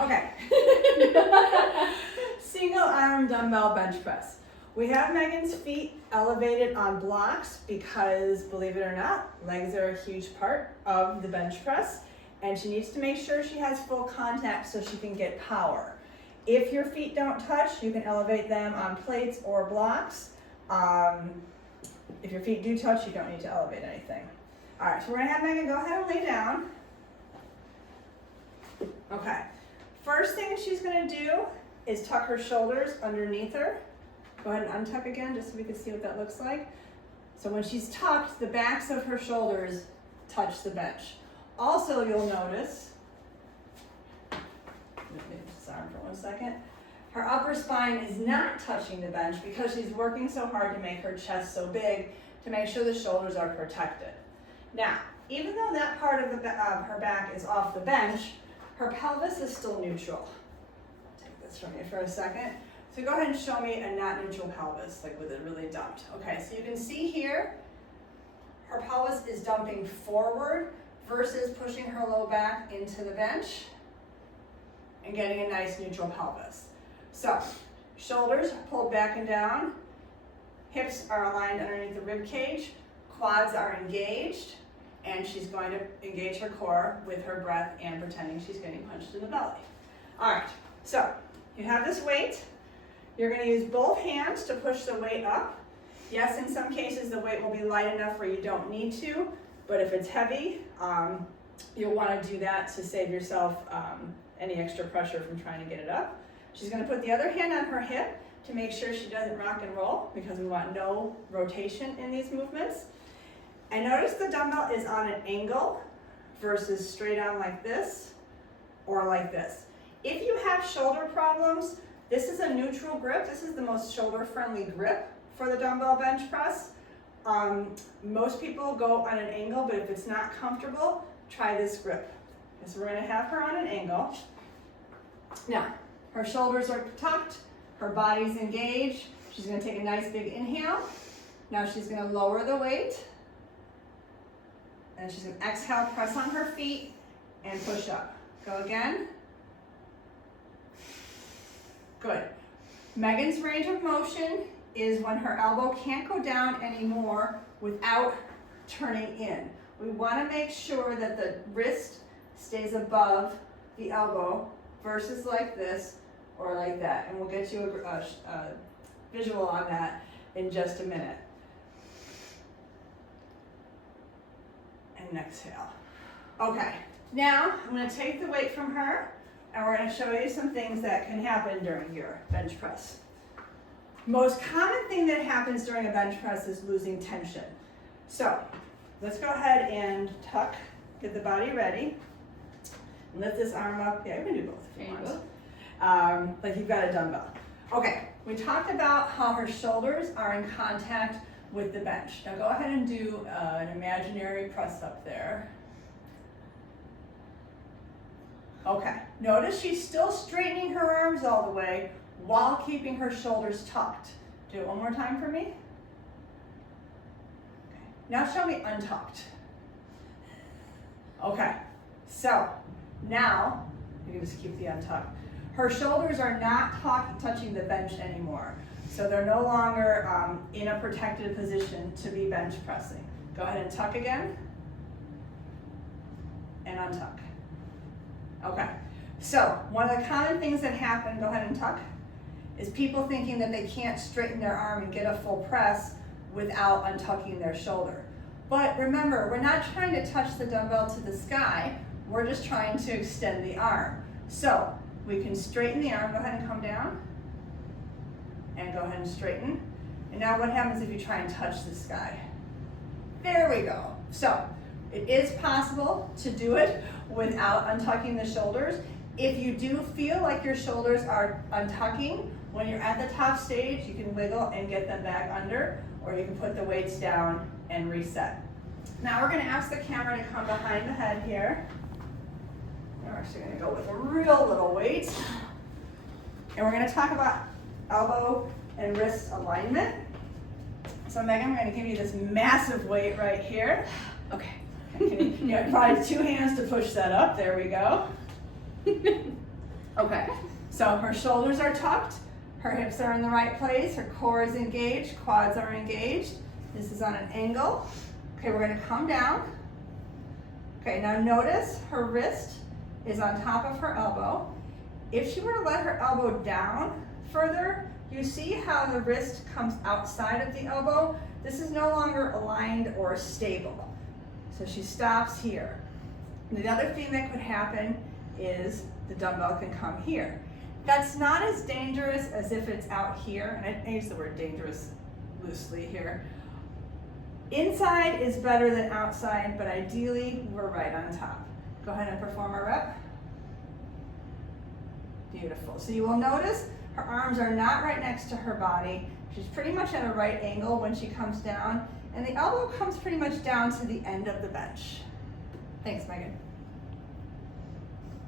Okay. Single arm dumbbell bench press. We have Megan's feet elevated on blocks because, believe it or not, legs are a huge part of the bench press, and she needs to make sure she has full contact so she can get power. If your feet don't touch, you can elevate them on plates or blocks. If your feet do touch, you don't need to elevate anything. All right, so we're gonna have Megan go ahead and lay down. Okay, first thing she's gonna do is tuck her shoulders underneath her. Go ahead and untuck again just so we can see what that looks like. So when she's tucked, the backs of her shoulders touch the bench. Also, you'll notice, this arm for 1 second, her upper spine is not touching the bench because she's working so hard to make her chest so big to make sure the shoulders are protected. Now, even though that part of her back is off the bench, her pelvis is still neutral. I'll take this from you for a second. So go ahead and show me a not neutral pelvis, like with it really dumped. Okay, so you can see here, her pelvis is dumping forward versus pushing her low back into the bench and getting a nice neutral pelvis. So, shoulders pulled back and down, hips are aligned underneath the rib cage, quads are engaged, and she's going to engage her core with her breath and pretending she's getting punched in the belly. All right, so you have this weight. You're going to use both hands to push the weight up. Yes, in some cases the weight will be light enough where you don't need to, but if it's heavy, you'll want to do that to save yourself any extra pressure from trying to get it up. She's going to put the other hand on her hip to make sure she doesn't rock and roll because we want no rotation in these movements. And notice the dumbbell is on an angle versus straight on like this or like this. If you have shoulder problems, this is a neutral grip. This is the most shoulder-friendly grip for the dumbbell bench press. Most people go on an angle, but if it's not comfortable, try this grip. Okay, so we're going to have her on an angle. Now, her shoulders are tucked, her body's engaged. She's going to take a nice big inhale. Now she's going to lower the weight. And she's going to exhale, press on her feet, and push up. Go again. Good. Megan's range of motion is when her elbow can't go down anymore without turning in. We want to make sure that the wrist stays above the elbow versus like this or like that. And we'll get you a visual on that in just a minute. And exhale. Okay, now I'm going to take the weight from her and we're going to show you some things that can happen during your bench press. Most common thing that happens during a bench press is losing tension. So let's go ahead and tuck, get the body ready. Lift this arm up. Yeah, you can do both if you want. Like you've got a dumbbell. Okay, we talked about how her shoulders are in contact with the bench. Now go ahead and do an imaginary press up there. Okay, notice she's still straightening her arms all the way while keeping her shoulders tucked. Do it one more time for me. Okay. Now show me untucked. Okay, so now, you can just keep the untucked. Her shoulders are not touching the bench anymore. So they're no longer in a protected position to be bench pressing. Go ahead and tuck again. And untuck. Okay, so one of the common things that happen, go ahead and tuck, is people thinking that they can't straighten their arm and get a full press without untucking their shoulder. But remember, we're not trying to touch the dumbbell to the sky, we're just trying to extend the arm. So we can straighten the arm, go ahead and come down, and go ahead and straighten. And now what happens if you try and touch the sky? There we go. So it is possible to do it without untucking the shoulders. If you do feel like your shoulders are untucking, when you're at the top stage, you can wiggle and get them back under, or you can put the weights down and reset. Now we're going to ask the camera to come behind the head here. We're actually going to go with a real little weight. And we're going to talk about elbow and wrist alignment. So Megan, we're going to give you this massive weight right here. Okay. You have probably two hands to push that up. There we go. Okay, so her shoulders are tucked, her hips are in the right place, her core is engaged, quads are engaged. This is on an angle. Okay, we're gonna come down. Okay, now notice her wrist is on top of her elbow. If she were to let her elbow down further, you see how the wrist comes outside of the elbow? This is no longer aligned or stable. So she stops here. And the other thing that could happen is the dumbbell can come here. That's not as dangerous as if it's out here, and I use the word dangerous loosely here. Inside is better than outside, but ideally we're right on top. Go ahead and perform a rep. Beautiful. So you will notice her arms are not right next to her body. She's pretty much at a right angle when she comes down, and the elbow comes pretty much down to the end of the bench. Thanks, Megan.